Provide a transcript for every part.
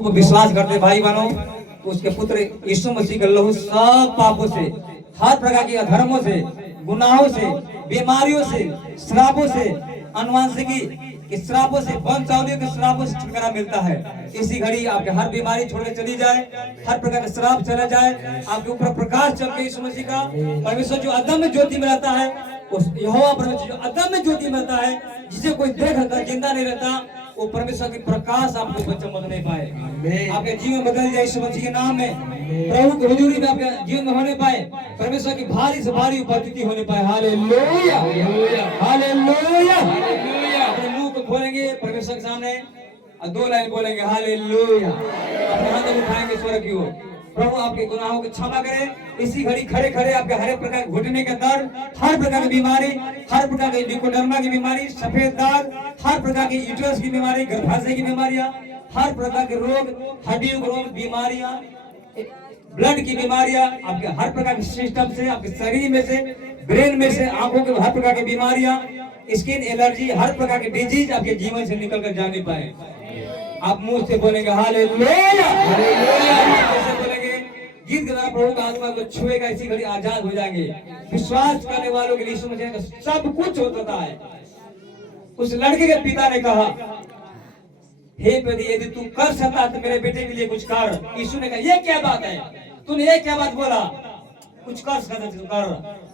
को विश्वास करते भाई बहनों, तो उसके पुत्र यीशु मसीह का लहू सब पापों से, हर प्रकार के अधर्मों से, गुनाहों से, बीमारियों से, श्रापों से, अनुवांशिकी के श्रापों से, वंशावलियों के श्रापों से छुटकारा मिलता है। इसी घड़ी आपके हर बीमारी छोड़ के चली जाए, हर प्रकार का श्राप चला जाए, आपके ऊपर प्रकाश चमके यीशु मसीह का। परमेश्वर जो अदम्य ज्योति में रहता है, उस यहोवा परमेश्वर जो अदम्य ज्योति में रहता है, जिसे कोई देख रहता जिंदा नहीं रहता, वो परमेश्वर की प्रकाश आपको चमक नहीं पाए। आपके जीवन बदल जाए यीशु मसीह के नाम में। प्रभु की हुजूरी में आपके जीवन में होने पाए, परमेश्वर की भारी से भारी उपस्थिति होने पाए। Hallelujah, hallelujah. अपने मुंह को खोलेंगे परमेश्वर के सामने और दो लाइन बोलेंगे हालेलुया। अपने हाथ उठाएंगे स्वर्ग की ओर। प्रभु आपके गुनाहों को क्षमा करे। इसी घड़ी खड़े खड़े आपके हर प्रकार के घुटने का दर्द, हर प्रकार की बीमारी, हर प्रकार की निकोडर्मा की बीमारी, सफेद दाग, हर प्रकार की यूट्रस की बीमारी, गर्भाशय की बीमारियां, हर प्रकार के रोग, हड्डियों के रोग, बीमारियां, ब्लड की बीमारियां, आपके हर प्रकार के सिस्टम से, आपके शरीर में से, ब्रेन में से, आंखों के हर प्रकार की बीमारियां, स्किन एलर्जी, हर प्रकार के डिजीज आपके जीवन से निकल कर जा नहीं पाए। आप मुंह से बोलेंगे हालेलुया, हालेलुया। गीत गाना प्रभु का आत्मा को छुएगा, इसी घड़ी आजाद हो जाएंगे। विश्वास करने वालों के लिए यीशु मसीह का सब कुछ होता है। उस लड़के के पिता ने कहा, हे प्रभु यदि तू कर सकता तो मेरे बेटे के लिए कुछ कर। यीशु ने कहा, ये क्या बात है, तूने ये क्या बात बोला, कुछ कर सकता तो कर।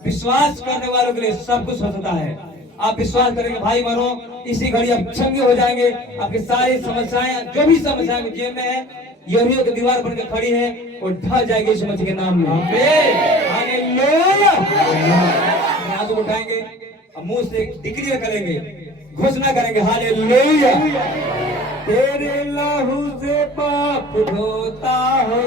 विश्वास करने वालों के लिए सब कुछ होता है। आप विश्वास करेंगे भाई बहनों, इसी घड़ी आप चंगे हो जाएंगे। आपकी सारी समस्याएं, जो भी समस्याएं जीवन में है, यरीहो की दीवार बनकर खड़ी है और ढह जाएगी यीशु मसीह के नाम में। हालेलुया। हाथ उठाएंगे और मुंह से डिक्लेयर करेंगे, घोषणा करेंगे हालेलुया। तेरे लहू से पाप धोता हो,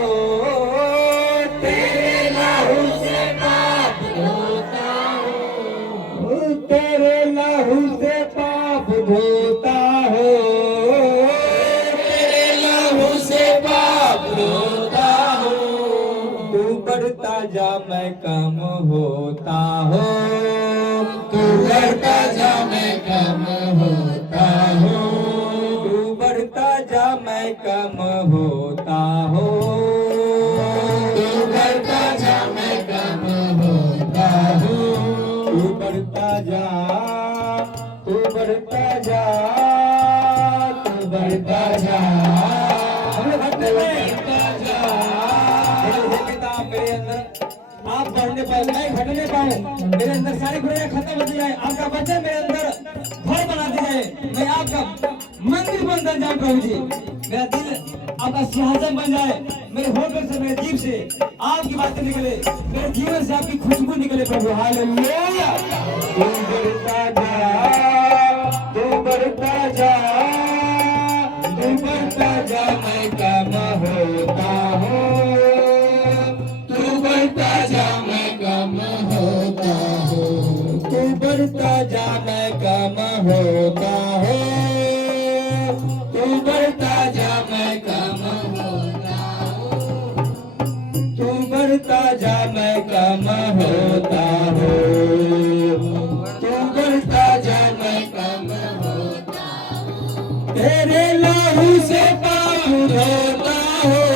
तेरे लहू से पाप धोता हो, तेरे लहू से पाप धोता हो, जा मैं कम होता हो, तू बढ़ता जा मैं कम होता हो, तू बढ़ता जा मैं कम होता हो, तू बढ़ता जा मैं कम होता हो, तू बढ़ता जा, तू बढ़ता जा, तू बढ़ता जा। हम लोग हटते बढ़ता जा। मेरे अंदर आप बढ़ने पाए, मैं घटने पाऊं, मेरे अंदर सारी बुराइयां खत्म हो जाए, आपका वचन मेरे अंदर घर बना दिए, मैं आपका मंदिर बन जाऊं प्रभु जी। मेरा दिल आपका सिंहासन बन जाए, मेरे होठों से, मेरे जीभ से आपकी बातें निकले, मेरे जीवन से आपकी खुशबू निकले प्रभु। हालेलुया। तू बढ़ता जा, तू बढ़ता जा, तू बढ़ता जा मैं कम होता हूँ, जा मैं कम होता हूँ, तू बढ़ता जा मैं कम होता हूँ, तू बढ़ता जा मैं कम होता हूँ, तू बढ़ता जा मैं कम होता हूँ, तू बढ़ता जा मैं कम होता हूँ, तेरे लहू से पाप धोता हूँ,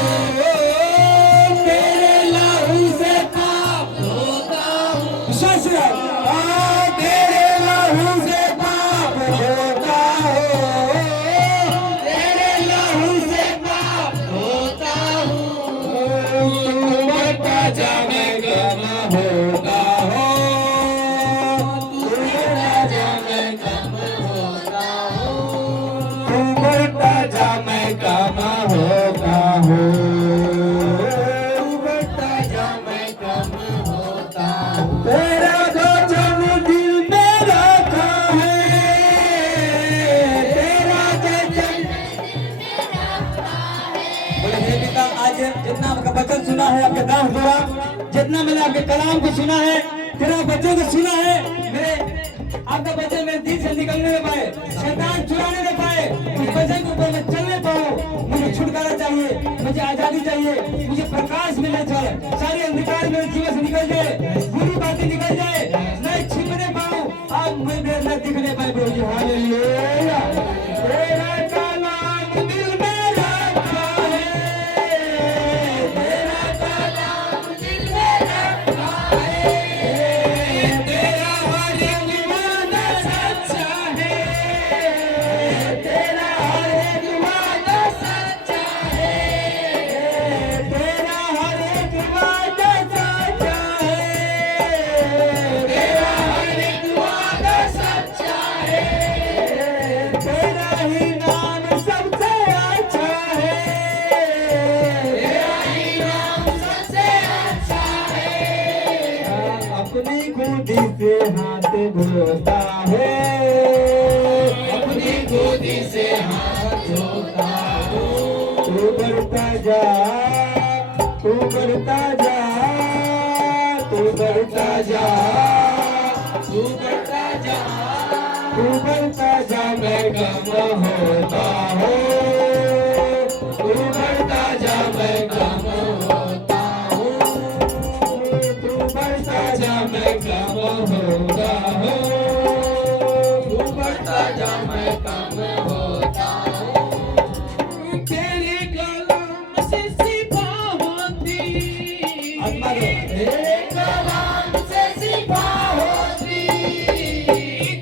जितना आपका वचन सुना है आपके दास द्वारा, जितना मैंने आपके कलाम को सुना है, तेरा वचन को सुना है, मेरे आपका वचन मेरे दिल से निकलने में पाए, शैतान चुराने नहीं पाए, उस वचन के ऊपर मैं चलने पाऊं। मुझे छुटकारा चाहिए, मुझे आजादी चाहिए, मुझे प्रकाश मिलना चाहिए, सारी अंधकार मेरे जीवन से निकल जाए, बुरी बातें निकल जाए, मैं छिपने पाऊं, आप मुझे मेरे अंदर दिखने पाए प्रभु जी। हालेलुया। तेरा कलाम दिल में रखा है, हाथ धोता है, अपनी गोदी से हाथ धोता हूँ। तू बढ़ता जा, तू बढ़ता जा, तू बढ़ता जा, तू बढ़ता जा, तू बढ़ता जा, मैं कम होता हूँ। तू बढ़ता जा, मैं कम होता हूँ। तू बढ़ता जा, मैं कम होता हूँ। तू बढ़ता जा, मैं कम होता हूँ। तेरे कलाम से सिफा होती, आत्मा दो। तेरे कलाम से सिफा होती,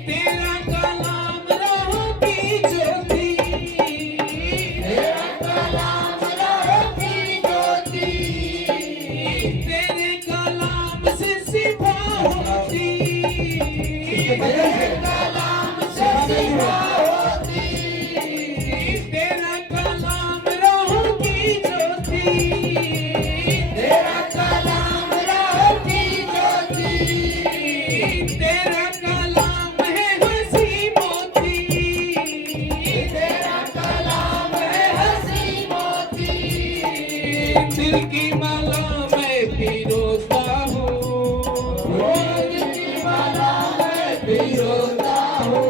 तेरा कलाम राह की ज्योति, तेरा कलाम राह की ज्योति, तेरे कलाम से सिफा होती, तेरे कलाम से सिफा होती, तेरा कलाम राह की ज्योति, तेरा कलाम राह की ज्योति, तेरा कलाम है हंसी मोती, तेरा कलाम है हंसी मोती, दिल की माला मैं पिरोता हूँ, दिल की माला मैं पिरोता हूँ,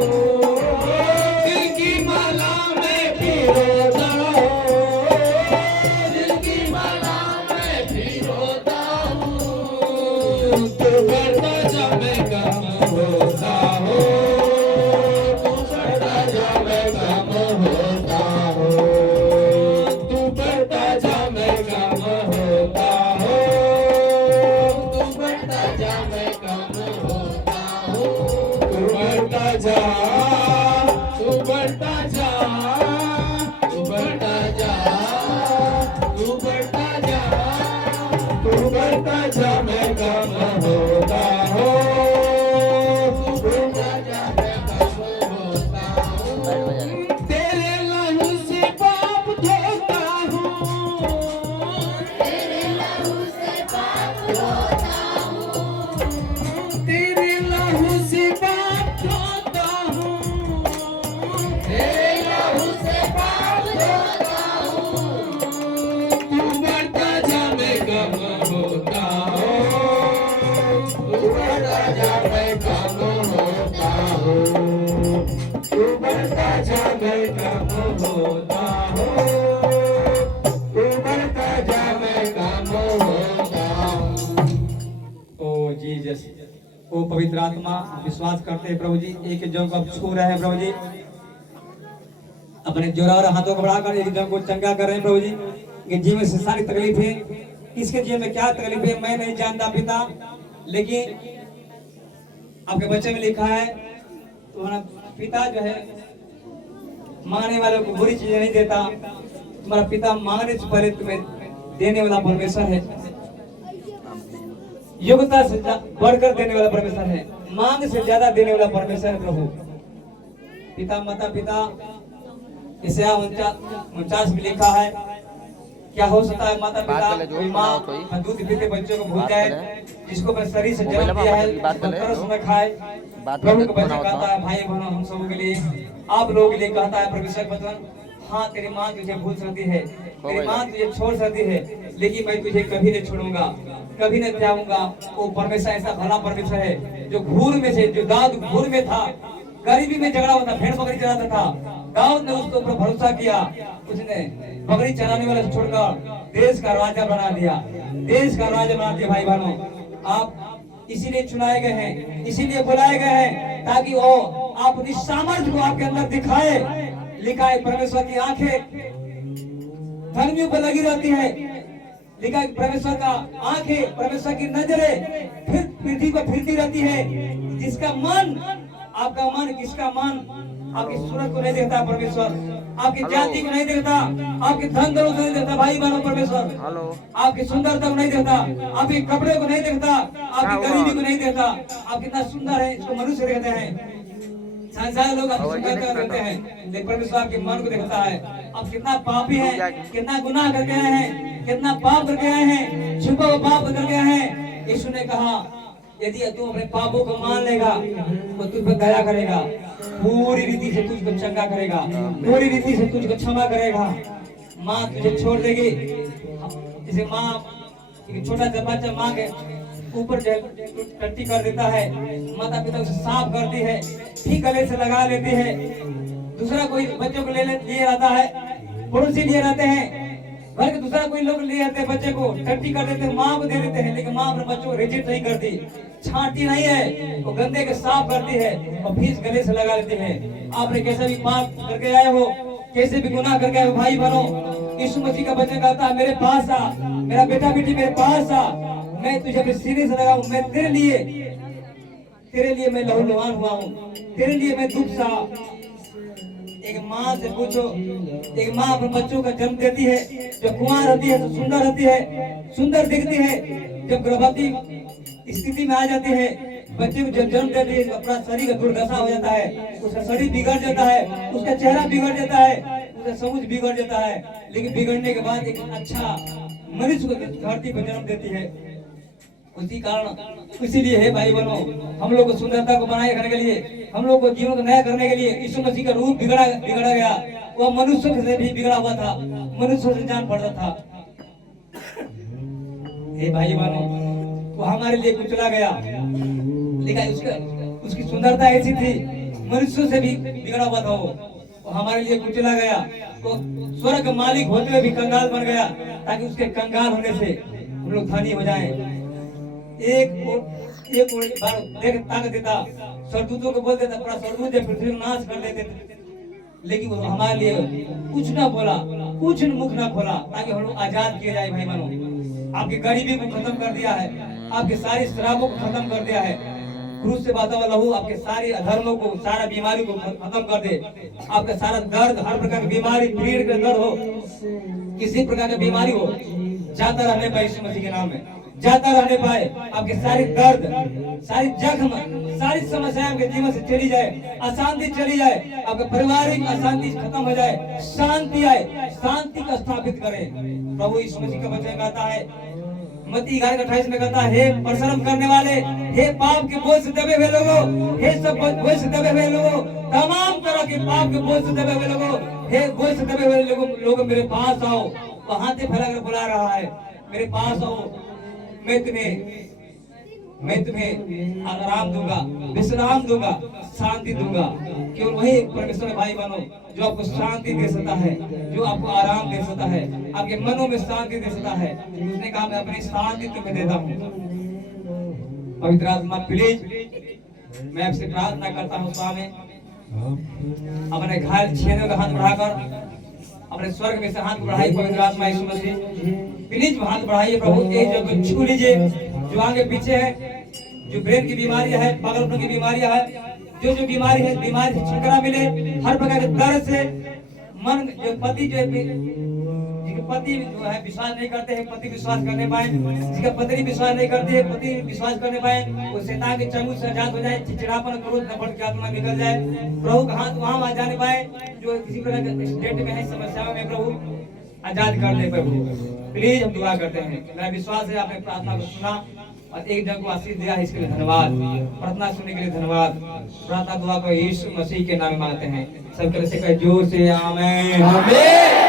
दिल की माला मैं पिरोता हूँ, दिल की माला मैं पिरोता हूँ। तू बढ़ता जा, मैं कम होता हूँ। तू बढ़ता जा, मैं कम होता हूँ। तू बढ़ता जा, मैं कम होता हूँ। तू बढ़ता जा, मैं कम होता हूँ। तू बढ़ता जा, तू बढ़ता जा, तू बढ़ता जा, तू बढ़ता जा, तू बढ़ता जा, मैं कम होता हूँ। तू बढ़ता जा, मैं कम होता हूँ। तेरे लहू से पाप धोता हूँ, तेरे लहू से पाप धोता हूँ, तेरे लहू से पाप धोता हूँ, तेरे लहू से पाप धोता हूँ। तू बढ़ता जा, मैं कम होता हूँ। तू बढ़ता जा, मैं कम होता हूँ। तू बढ़ता जा, मैं कम होता हूँ। तू बढ़ता जा, मैं कम होता हूँ। ओ जीसस, ओ पवित्र आत्मा, विश्वास करते हैं प्रभु जी, एक जन को आप छू रहे हैं प्रभु जी, अपने जोरावर हाथों को बढ़ाकर एक जन को चंगा कर रहे हैं प्रभु जी। कि जीवन में से सारी तकलीफें, किसके जीवन में क्या तकलीफ है मैं नहीं जानता पिता, लेकिन आपके बच्चे में लिखा है तुम्हारा पिता जो है मांगने वालों को बुरी चीजें नहीं देता, तुम्हारा पिता मांगने से पहले तुम्हें देने वाला परमेश्वर है, योग्यता से बढ़कर देने वाला परमेश्वर है, मांग से ज्यादा देने वाला परमेश्वर है प्रभु। पिता माता पिता इसे 49 में लिखा है, क्या हो सकता है माता पिता कोई माँ दूध पीते बच्चों को भूल जाए, जिसको अपने शरीर से जन्म दिया है तरस में खाए। प्रभु का बच्चा कहता है भाई बहनों हम सबों के लिए, आप लोगों के लिए कहता है परमेश्वर वचन, हाँ तेरी माँ तुझे भूल सकती है, तेरी माँ तुझे छोड़ सकती है, लेकिन मैं तुझे कभी नहीं छोड़ूंगा, कभी नहीं त्यागूंगा। वो परमेश्वर ऐसा भला परमेश्वर है जो घूर में से, जो दाऊद घूर में था, गरीबी में झगड़ा होता, भेड़ बकरी चलाता था, दाऊद ने उसके ऊपर भरोसा किया, उसने बकरी चलाने वाले से छोड़कर देश का राजा बना दिया, देश का राजा बना दिया। भाई बहनों आप इसीलिए चुनाए गए हैं, इसीलिए बुलाए गए हैं, ताकि वो आप अपनी सामर्थ्य को आपके अंदर दिखाए। लिखा है परमेश्वर की आंखें धर्मियों पर लगी रहती है, लिखा है परमेश्वर का आंखें, परमेश्वर की नजरें फिर पृथ्वी पर फिरती रहती है। जिसका मन, आपका मन, किसका मन आपकी सूरत को नहीं देखता परमेश्वर, आपकी जाति को नहीं देखता, आपके धन दौलत को नहीं देखता भाई बहनों, परमेश्वर आपकी सुंदरता को नहीं देखता, आपके कपड़े को नहीं देखता, आपकी गरीबी को नहीं देखता, आप कितना सुंदर है इसको मनुष्य देखते हैं, संसार लोग आपको सुंदरता देखते हैं, लेकिन परमेश्वर आपके मन को देखता है। आप कितना पापी हैं, कितना गुनाह करके आए हैं, कितना पाप करके आए हैं, छुपा हुआ पाप करके आए हैं। यीशु ने कहा, यदि तू अपने पापों को मान लेगा तो तुझ पर दया करेगा, पूरी रीति से तुझको चंगा करेगा, पूरी रीति से तुझको क्षमा करेगा। माँ तुझे छोड़ देगी, जैसे माँ एक छोटा सा बच्चा माँ के ऊपर टट्टी कर देता है, माता पिता उसे साफ करती है, ठीक गले से लगा लेती है। दूसरा कोई बच्चों को लिए रहता है, पड़ोसी लिए रहते हैं, घर के दूसरा कोई लोग ले आते हैं, बच्चे को टट्टी कर देते हैं, माँ को दे देते हैं, लेकिन माँ अपने बच्चों को रिजेक्ट नहीं करती, छांटती नहीं है, वो गंदे के साफ करती है और फीस गले से लगा लेती है। आपने कैसा भी पाप करके आए हो, कैसे भी गुनाह करके आए हो, भाई बनो, यीशु मसीह का वचन कहता है मेरे पास आ, मेरा बेटा बेटी मेरे पास आ, मैं तुझे अपने सीने से लगाऊं, मैं तेरे लिए मैं लहूलुहान हुआ हूँ, तेरे लिए मैं दुख सहा। एक माँ से पूछो, एक माँ अपने बच्चों का जन्म देती है, जब कुंवार रहती है तो सुंदर रहती है, सुंदर दिखती है, जब गर्भवती स्थिति में आ जाती है, बच्चे को जब जन्म देती है, अपना शरीर का दुर्दशा हो जाता है, उसका शरीर बिगड़ जाता है, उसका चेहरा बिगड़ जाता है, उसका सब कुछ बिगड़ जाता है। लेकिन बिगड़ने के बाद एक अच्छा मनुष्य को धरती पर जन्म देती है। उसी कारण इसीलिए है भाई बनो, हम लोग को सुंदरता को बनाए रखने के लिए, हम लोग को जीवन को नया करने के लिए यीशु मसीह का रूप बिगड़ा गया। वह मनुष्य से भी बिगड़ा हुआ था, मनुष्य से जान पड़ता था। हे भाई बनो, वो हमारे लिए कुचला गया, लेकिन उसकी सुंदरता ऐसी थी, मनुष्य से भी बिगड़ा हुआ था वो हमारे लिए कुचला गया। वो स्वर्ग मालिक होते हुए भी कंगाल बन गया, ताकि उसके कंगाल होने से हम लोग धनी हो जाएं। एक बार देख ताकत देता, सरदूतों को बोल देता, पूरा सरदूत पृथ्वी को नाश कर देते, लेकिन वो हमारे लिए कुछ ना बोला, कुछ मुख ना खोला, ताकि हम लोग आजाद किए जाए। भाई बनो, आपकी गरीबी को खत्म कर दिया है, आपके सारी शराबों को खत्म कर दिया है, क्रूस से बहता हुआ लहू आपके सारी अधर्मों को, सारा बीमारी को खत्म कर दे। आपका सारा दर्द, हर प्रकार की बीमारी, पीड़ का दर्द हो, किसी प्रकार की बीमारी हो, जाता रहने पाए यीशु मसीह के नाम में, जाता रहने पाए। आपके सारे दर्द, सारी जख्म, सारी समस्याएं आपके जीवन से चली जाए, अशांति चली जाए, आपका पारिवारिक अशांति खत्म हो जाए, शांति आए, शांति का स्थापित करे। प्रभु यीशु मसीह का वचन कहता है, मत्ती 11:28 में कहता है, हे परिश्रम करने वाले, हे पाप के बोझ से दबे हुए लोगों, हे सब बोझ से दबे हुए लोगों, तमाम तरह के पाप के बोझ से दबे हुए लोगों, हे बोझ से दबे हुए लोगों मेरे पास आओ। वो हाथ फैलाकर बुला रहा है, मेरे पास आओ, मैं तुम्हें आराम दूंगा, विश्राम दूंगा, शांति दूंगा। केवल वही परमेश्वर भाई बनो जो आपको शांति दे सकता है, जो आपको आराम दे सकता है, आपके मनों में शांति दे सकता है। उसने कहा मैं अपनी शांति तुम्हें देता हूँ। पवित्र आत्मा प्लीज मैं आपसे प्रार्थना करता हूँ स्वामी, अपने घायल छेदों का हाथ बढ़ाकर अपने स्वर्ग में से हाथ बढ़ाइए। पवित्र आत्मा यीशु मसीह प्लीज हाथ बढ़ाइए प्रभु, एक जगह छू लीजिए जो आगे पीछे है, जो ब्रेन की बीमारी है, पागलपन की बीमारियां है, जो बीमारी है, बीमारी से छुटकारा मिले, हर प्रकार के दर्द से। मन जो पति जो पति जो है विश्वास नहीं करते हैं, पति विश्वास करने पाए, जिसका पत्नी विश्वास नहीं करती है, पति विश्वास करने पाए, वो शैतान के चंगुल से आजाद हो जाए, चिड़चिड़ापन, क्रोध, नफरत की आत्मा निकल जाए। प्रभु का हाथ वहां आ जाने पाए जो किसी प्रकार के स्टेट में है, समस्याओं में, प्रभु आजाद कर दे। प्रभु प्लीज हम दुआ करते हैं, मेरा विश्वास है आपने प्रार्थना को सुना और एक जन को आशीष दिया है, इसके लिए धन्यवाद। प्रार्थना सुनने के लिए धन्यवाद। प्रार्थना दुआ को यीशु मसीह के नाम में मांगते हैं, सब तरह से जोर से आमीन।